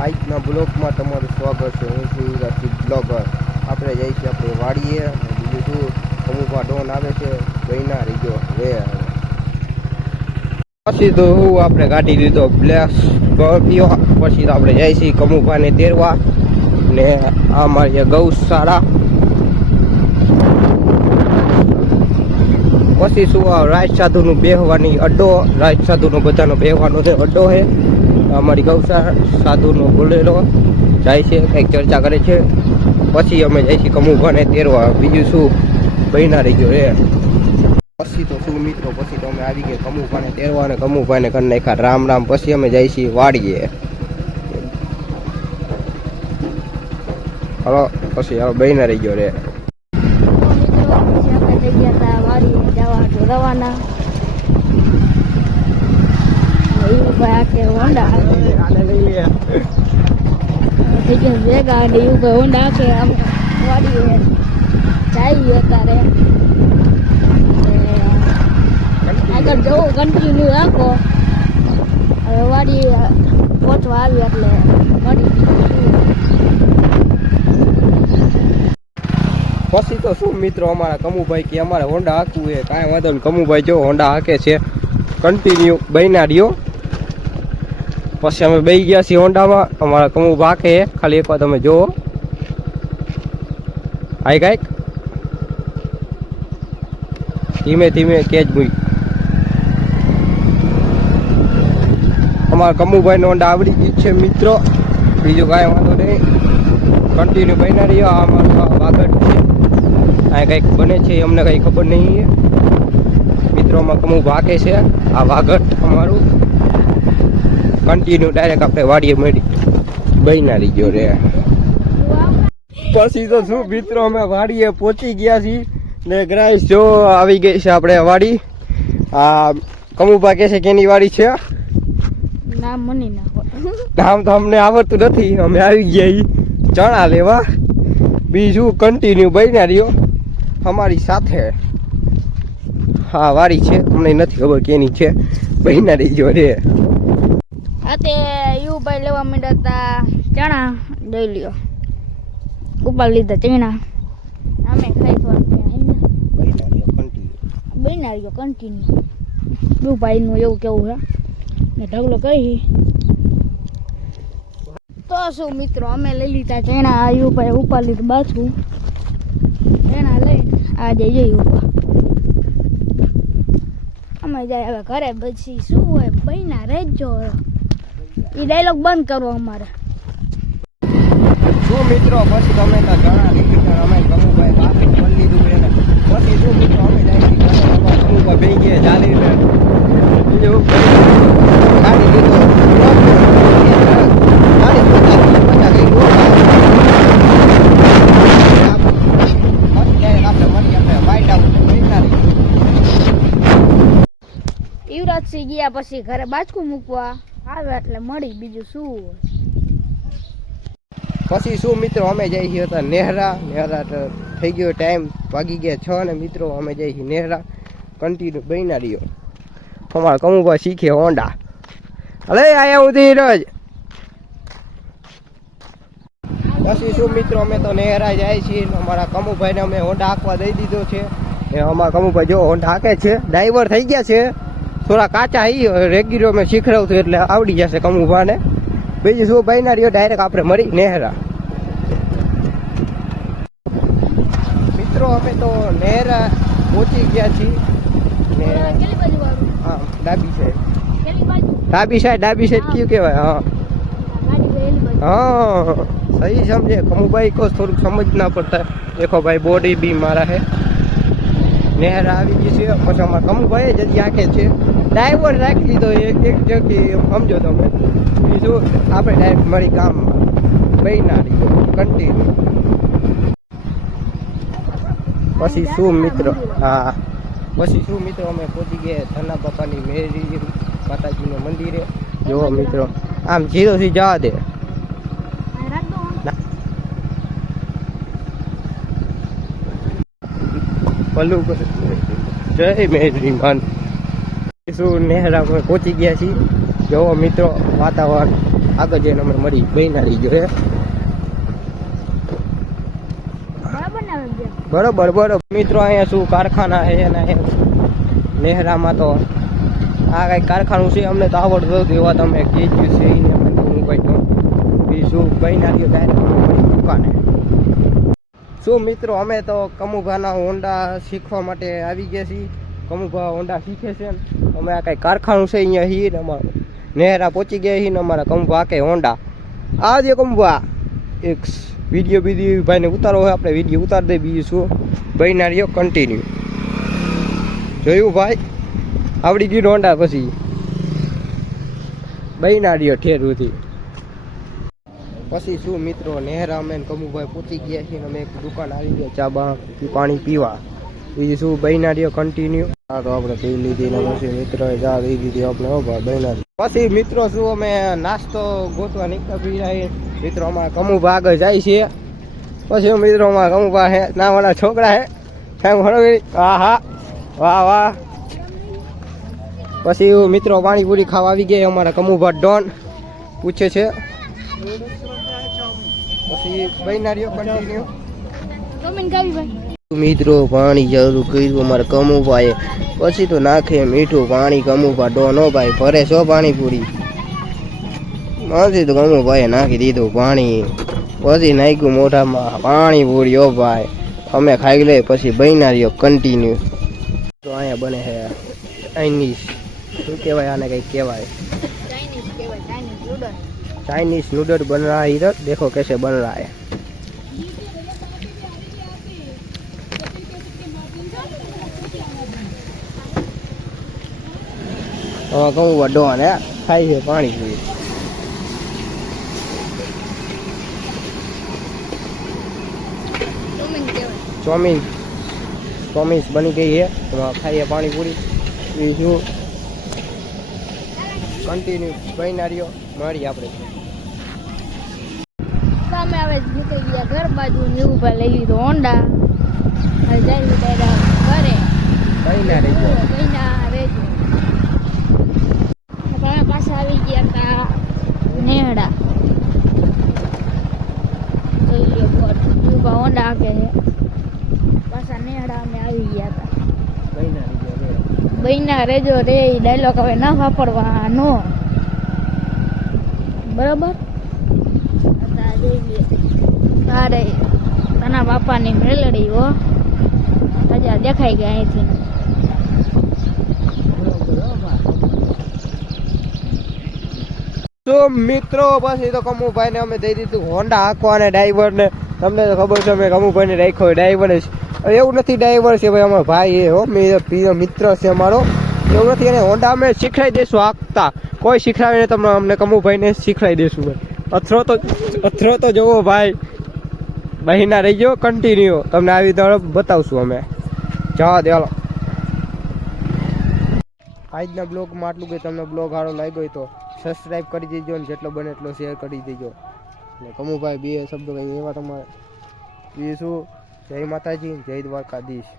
આજના બ્લોગમાં તમારું સ્વાગત છે। હું છું રાશિદ બ્લોગર। આપણે જઈએ છીએ આપણે વાડીએ અને બીજું શું અમુકમાં ડોન આવે છે ગઈના રીજો રે પછી તો હું આપણે ગાડી લીધો બ્લેક સ્કોર્પિયો। પછી તો આપણે જઈએ છીએ કમુભાને તેરવા ને આ મારી ગૌશાળા। પછી શું રાજ સાધુનું બેહવાની અડ્ડો, રાજ સાધુનો બધાનો બેહવાનો છે અડ્ડો છે। અમારી ગૌશાળા સાધુનો બોલેરો જાય છે, કંઈક ચર્ચા કરે છે। પછી અમે જઈએ છીએ કમુભાને તેરવા। બીજું શું બહેના રહી ગયો રે। પછી તો શું મિત્રો, પછી તો અમે આવી ગયા કમુભાને તેરવા અને કમુભાઈને કરી નાખ્યા રામ રામ। પછી અમે જઈએ છીએ વાડીએ। હલો પછી હવે બહેના રહી ગયો રે। રવાના ભેગા હોન્ડા છે વાડી જઈએ અત્યારે આગળ જવું કન્ટિન્યુ રાખો। હવે વાડી પહોંચવા આવી એટલે મળી। પછી તો શું મિત્રો, અમારા કમુભાઈ કે અમારે હોન્ડા હાંકવું છે, કાંઈ વાંધો નહીં। કમુભાઈ જો હોન્ડા હાંકે છે કન્ટિન્યુ બહેના રહ્યો। પછી અમે બેસી ગયા છીએ હોન્ડામાં। અમારા કમુભા હાંકે ખાલી એકવાર તમે જુઓ। હાઈ કાંઈક ધીમે ધીમે કેજ મૂઈ। અમારા કમુભાઈનો હોન્ડા આવડી ગઈ છે મિત્રો, બીજું કાંઈ વાંધો નહીં। કન્ટિન્યુ બહેના રહ્યો। આ અમારું વાગડ છે, આ કંઈક બને છે અમને કંઈ ખબર નહીં મિત્રોમાં કમુભા હાંકે છે આ વાગડ અમારું કન્ટિન્યુ ડાયરેક્ટ આપણે વાડીએ મળી બહેના રહી ગયો રે। પછી તો શું મિત્રો, અમે વાડીએ પહોંચી ગયા છીએ ને ગ્રાઈસ જો આવી ગઈ છે આપણે વાડી। આ કમુભા કહે છે કે એની વાડી છે નામ મને ના નામ તો અમને આવડતું નથી। અમે આવી ગયા ચણા લેવા। બીજું કન્ટિન્યુ બહેના રહ્યો અમારી સાથે। હા વાડી છે, અમને નથી ખબર કેની છે, બહેના રહી ગયો રે। તે યુભાઈ લેવા માંડ્યા હતા ચણા, લઈ લ્યો ઉપાડ લીધા ચણા। અમે ખાઈ તો બહેના રહ્યો કન્ટિન્યુ। યુભાઈનું એવું કેવું છે ને ઢગલો કહી તો શું મિત્રો, અમે લઈ લીધા ચણા। આ યુભાઈ ઉપાડ લીધું બાછું ચણા લઈ આ જઈએ ઉભા અમે જાય હવે ઘરે। પછી શું હોય બહેના રહેજો, એ ડાયલોગ બંધ કરવો અમારે। શું મિત્રો, પછી તમે તો ચણા લીધી અમે કમુભાઈ બાકી કરી લીધું એને। પછી શું મિત્રો, અમે જાય કમુભાઈ બે ગયા ચાલીને બીજું ગાડી લીધો યુવરાજસિંહ ગયા પછી ઘરે બાચકું મૂકવા આવે એટલે મળી। બીજું શું હોય। પછી શું મિત્રો, અમે જઈએ છીએ હતા નેહરા થઈ ગયો ટાઈમ, વાગી ગયા 6 ને મિત્રો અમે જઈએ છીએ નેહરા કન્ટિન્યુ બહેના રહ્યો। અમારા કમુભાઈ શીખે હોન્ડા, અરે આયા ઉધી રોજ। પછી શું મિત્રો, અમે તો નેહરા જાય છીએ। અમારા કમુભાઈને અમે હોન્ડા હાંકવા દઈ દીધો છે। અમારા કમુભાઈ જો હોન્ડા હાંકે છે, ડ્રાઈવર થઈ ગયા છે। થોડા કાચા રેગ્યુલર મેં શીખડાવું છું એટલે આવડી જશે કમુભાને। બીજું શું બહેના રહ્યો ડાયરેક્ટ આપણે મળી નેહરા। મિત્રો અમે તો નેહરા પહોંચી ગયા છીએ ને હા ડાબી સાઈડ કયું કહેવાય? હા सही समझे। कमुभाई को थोड़ा समझ ना पड़ता है। देखो भाई बॉडी भी मारा है। નેહરા આવી ગઈ છે। પછી અમારા કમુભાઈ જલ્દી આંખે છે, ડ્રાઈવર રાખી લીધો એક જગ્યાએ સમજો તમે। બીજું આપણે ડાયરેક્ટ મળી કામમાં બહેના રહી કન્ટિન્યુ। પછી શું મિત્રો, હા પછી શું મિત્રો, અમે પહોંચી ગયા ધના બાપાની મેરી માતાજીના મંદિરે। જો મિત્રો આમ જીરોથી જવા દે ભલું જય મેરી માન। શું નેહરા પહોંચી ગયા છીએ। જો મિત્રો વાતાવરણ આગળ જઈને અમે મળી બહેનારી જો હે બરાબર ને હવે બરોબર બરોબર મિત્રો. અહીંયા શું કારખાના છે અને નેહરામાં તો આ કંઈક કારખાનું છે. અમને તો આવડતું હતું એવા તમે કીધું છે એને અમે તો હું ભાઈ બીજું બહેનારીઓ ડાયરેક્ટ દુકાને. શું મિત્રો અમે તો કમુભાના હોન્ડા શીખવા માટે આવી ગયા છીએ. કમુભા હોન્ડા શીખે છે ને અમે આ કંઈક કારખાનું છે અહીંયા હી ને અમારું નેહરા પહોંચી ગયા છીએ ને અમારા કમુભા કે હોન્ડા આ જે કમુભા એક વિડીયો ભાઈને ઉતારો હોય આપણે વિડીયો ઉતારી દઈએ. બીજું શું બહેનારીઓ કન્ટિન્યુ જોયું ભાઈ આવડી ગયું હોન્ડા પછી બહેનારીઓ ઠેર હતી. પછી શું મિત્રો નેહરા અમે કમુભાઈ પહોંચી ગયા છીએ અમે એક દુકાન આવી ગયા ચા બા પાણી પીવા. બીજું શું બહેનારીઓ કન્ટિન્યુ. હા તો આપણે પી લીધી ને પછી મિત્રોએ ચા લઈ દીધી આપણે બહેનારી. પછી મિત્રો શું અમે નાસ્તો ગોતવા નીકળ્યા મિત્રો અમારા કમુભા આગળ જાય છે. પછી મિત્રો અમારા કમુભા હે નાવાના છોકરા હે હા હા વાહ વાહ. પછી મિત્રો પાણીપુરી ખાવા આવી ગયા અમારા કમુભા ડોન પૂછે છે. પછી બહેનારીઓ કન્ટિન્યુ. મિત્રો પાણી જરૂર કર્યું અમારા કમુભાઈએ. પછી તો નાખે મીઠું પાણી કમુભા ડોનો ભાઈ ભરે છો પાણીપુરી. પછી તો કમુભાઈએ નાખી દીધું પાણી. પછી નાખ્યું મોઢામાં પાણીપુરી. ઓ ભાઈ અમે ખાઈ લઈએ પછી બહેનારીઓ કન્ટિન્યુ. તો અહીંયા બને છે ચાઇનીઝ શું કહેવાય આને કંઈક કહેવાય चाइनीज नूडल बन रहा है इधर देखो कैसे बन रहा है. कहूँ वड्डो ने खाई है पानी पी चौमीन चौमीन बनी गई है. खाई है पानी पूरी. बीजू કન્ટિન્યુ બહેનારીઓ મળી આપણે. સામે હવે નીકળી ગયા ઘર બાજુ ને એવું ભાઈ લઈ લીધો હોન્ડા. હવે જાય ઘરે બહેના રહેજો બહેના રહેજો. અમે પાછા આવી ગયા હતા નેહડા. જોઈ લ્યો બોટ ઉભા હોન્ડા આગે છે. પાછા નેહડા અમે આવી ગયા હતા. બહેના રેજો રે ડાયલોગ હવે ના વાપરવાનો બરાબર. તારે તાના બાપાની મેલડી હો રાજા દેખાઈ ગયા અહીંથી. તો મિત્રો પછી તો કમુભાઈને અમે દઈ દીધું હોન્ડા હાંકવા અને ડ્રાઈવર ને. તમને તો ખબર છે અમે કમુભાઈને રાખ્યો ડ્રાઈવર જ. એવું નથી ડ્રાઈવર છે ભાઈ અમારો ભાઈ એ હો મિત્ર છે અમારો. એવું નથી એને હોન્ડા અમે શીખવાડી દઈશું હાંકતા. કોઈ શીખડાવીને તમને અમને કમુભાઈને શીખવાડી દઈશું ભાઈ. અથરો તો જોવો ભાઈ બહેના રહી ગયો કન્ટિન્યુ. તમને આવી તરફ બતાવશું અમે. જવા દે હાલો. આજના બ્લોગમાં આટલું કે તમને બ્લોગ સારો લાગ્યો હોય તો સબસ્ક્રાઈબ કરી દેજો ને જેટલો બને એટલો શેર કરી દેજો. અને કમુભાઈ બે શબ્દો કંઈ એવા તમારે બીજું શું. જય માતાજી જય દ્વારકાધીશ.